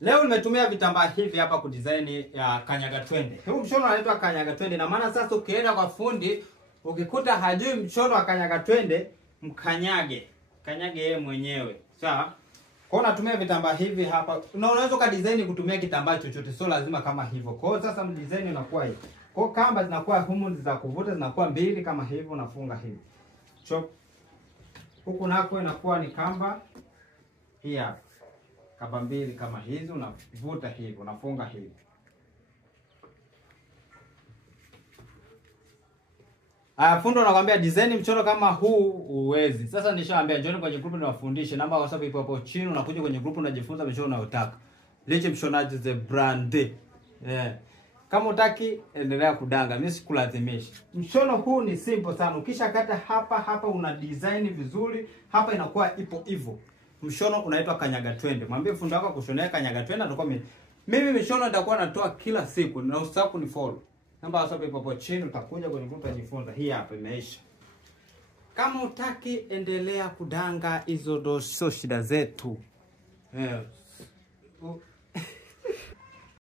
Leo nimetumia vitambaa hivi hapa kudesign ya kanyaga twende. Huu mshono unaitwa kanyaga twende, na maana sasa ukienda kwa fundi ukikuta hajui mshono wa kanyaga twende, mkanyage. Kanyage yeye mwenyewe. Sawa? Kwa hiyo natumia vitambaa hivi hapa. Unaweza kudesign kutumia kitambaa chochote, sio lazima kama hivyo. Kwa hiyo sasa mdesign unakuwa hivi. Kwa hiyo kamba zinakuwa humu za kuvuta zinakuwa mbili kama hivi, unafunga hivi. Chop. Huku nako inakuwa ni kamba hii hapa. Kamba mbili kama hizi unavuta hivi, unafunga hivi. Fundo anakuambia design mchoro kama huu uwezi. Sasa nishaambia njoni kwenye group niwafundishe. Namba WhatsApp ipo hapo chini, unakuja kwenye group unajifunza mchoro unayotaka. Liche mshonaji the brand. Kama utaki endelea kudanga, mimi sikulazimishi. Mshono huu ni simple sana. Ukishakata hapa una design vizuri, hapa inakuwa ipo hivyo. Mshono unaitwa kanyaga twende. Mwambie fundi wako kushonea kanyaga twende, atakuwa mimi mishono nitakuwa natoa kila siku, na usisahau kunifollow. Namba WhatsApp ipo hapo chini, utakuja kwenye group unajifunza. Hii hapa imeisha. Kama utaki endelea kudanga, hizo ndo shida zetu.